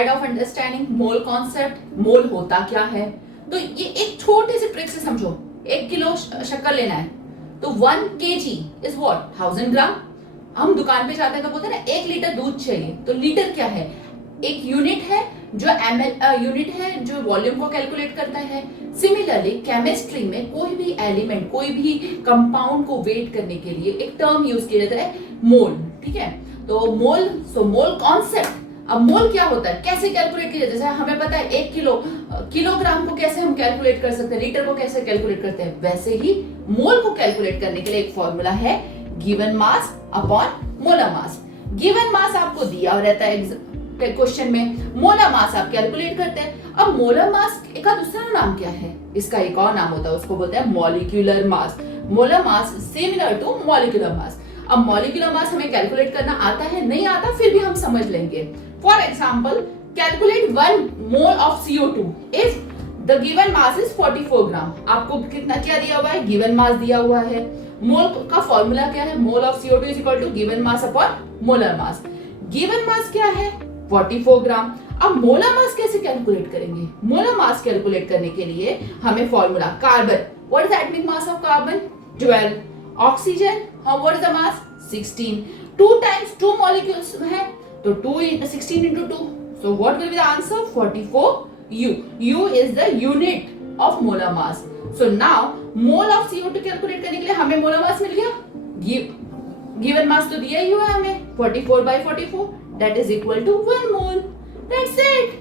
Guide of understanding mole concept, mole होता क्या है। तो ये एक छोटी सी ट्रिक से समझो, 1 किलो शक्कर लेना है तो 1 kg इज व्हाट 1000 ग्राम। हम दुकान पे जाते हैं तो बोलते हैं ना 1 लीटर दूध चाहिए, तो लीटर क्या है, एक यूनिट है जो यूनिट है जो वॉल्यूम को कैलकुलेट करता है। सिमिलरली केमिस्ट्री में कोई भी एलिमेंट, कोई भी कंपाउंड को वेट करने के लिए एक टर्म यूज किया जाता है मोल, ठीक है। तो मोल, सो मोल कॉन्सेप्ट। अब मोल क्या होता है, कैसे कैलकुलेट किया जाता है, जैसे हमें पता है 1 किलोग्राम को कैसे हम कैलकुलेट कर सकते हैं, लीटर को कैसे कैलकुलेट करते हैं, वैसे ही मोल को कैलकुलेट करने के लिए एक फॉर्मूला है given mass upon molar mass. Given मास आपको दिया रहता है क्वेश्चन में, मोलर मास आप कैलकुलेट करते हैं। अब मोलर मास का दूसरा नाम क्या है, इसका एक और नाम होता है, उसको बोलते हैं molecular mass. Molar mass similar to molecular mass. अब मॉलिक्यूलर मास हमें कैलकुलेट करना आता है, नहीं आता फिर भी हम समझ लेंगे। For example calculate 1 mole of CO2 if the given mass is 44 ग्राम। आपको कितना क्या दिया हुआ है, गिवन मास दिया हुआ है। मोल का फॉर्मूला क्या है, mole of CO2 is equal to given mass upon molar mass. Given mass क्या है 44 ग्राम। अब मोलर मास कैसे कैलकुलेट करेंगे, मोलर मास कैलकुलेट करने के लिए हमें formula carbon, what is the atomic mass of carbon 12, oxygen what is the mass 16, 2 times 2 molecules है तो 16 into 2, so what will be the answer 44 U. U is the unit of molar mass. So now mole of CO2 calculate करने के लिए हमें molar mass मिल गया, given mass तो दिया ही हुआ है हमें 44/44, that is equal to 1 mole. That's it.